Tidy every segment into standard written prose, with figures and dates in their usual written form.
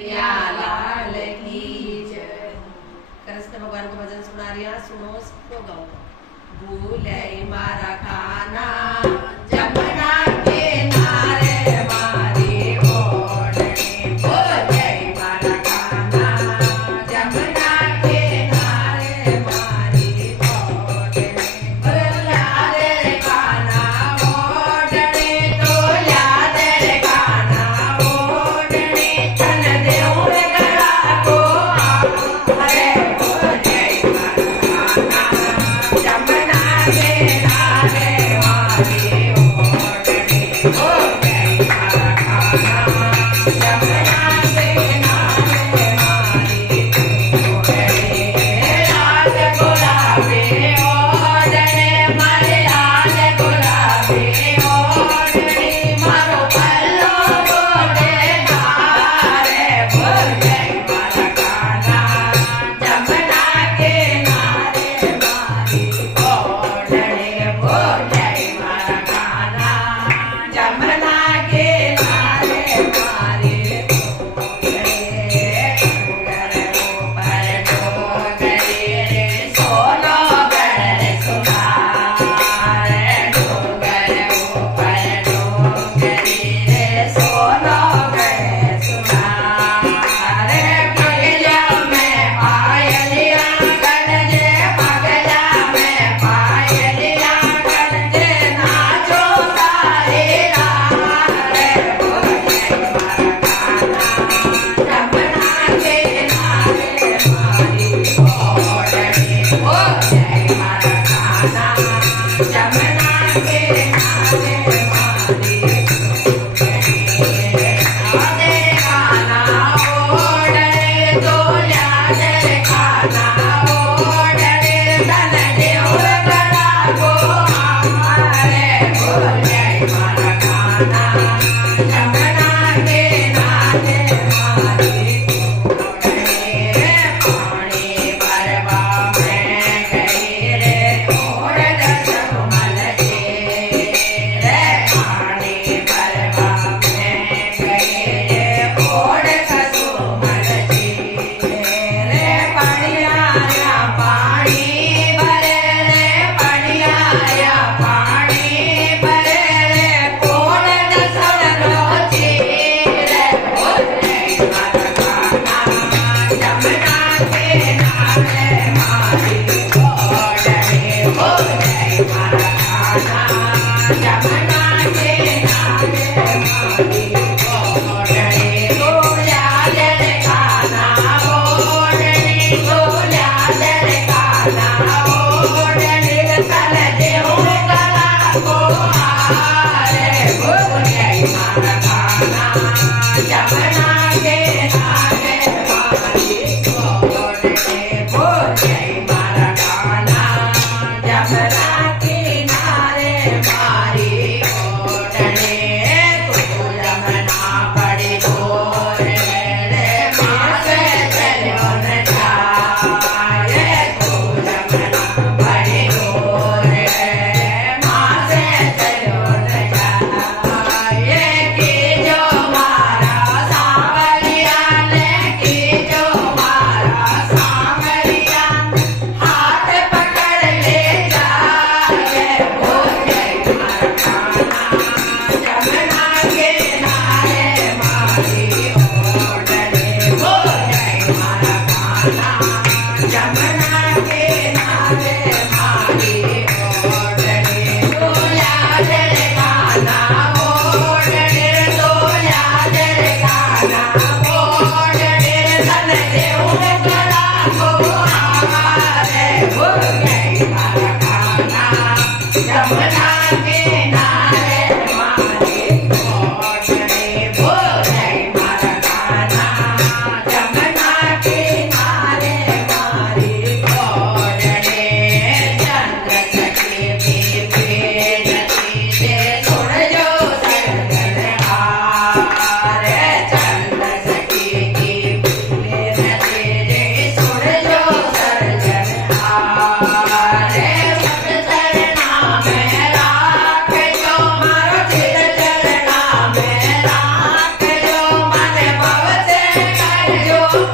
लाल की जय। कृष्ण भगवान को भजन सुना रही हैं, सुनो सबको गाओ। भूले मारा खाना जमुना किनारे मारी ओढ़नी, भूले मारा खाना जमुना किनारे मारी ओढ़नी, भूला दे खाना ओढ़नी, तोला दे खाना ओढ़नी, तन देऊ गला को हरे भूले मारा खाना जमुना किनारे मारी ओढ़नी, भूले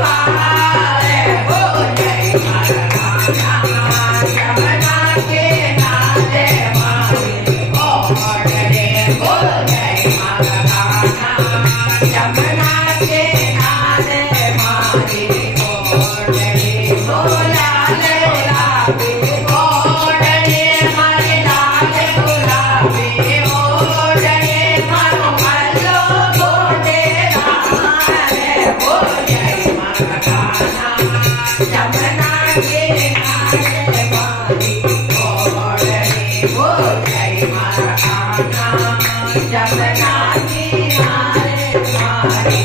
पारे बोले मरकाना जमुना किनारे मारी ओढ़े बोले मरकाना जमुना किनारे मारी ओढ़े बोला ले गुलाबी ओढ़े मारी लाल गुलाबी ओढ़े मारो मल्लो गोडे रे बोले मरकाना जमुना किनारे मारी ओढ़े बोले मरकाना जमुना किनारे मारी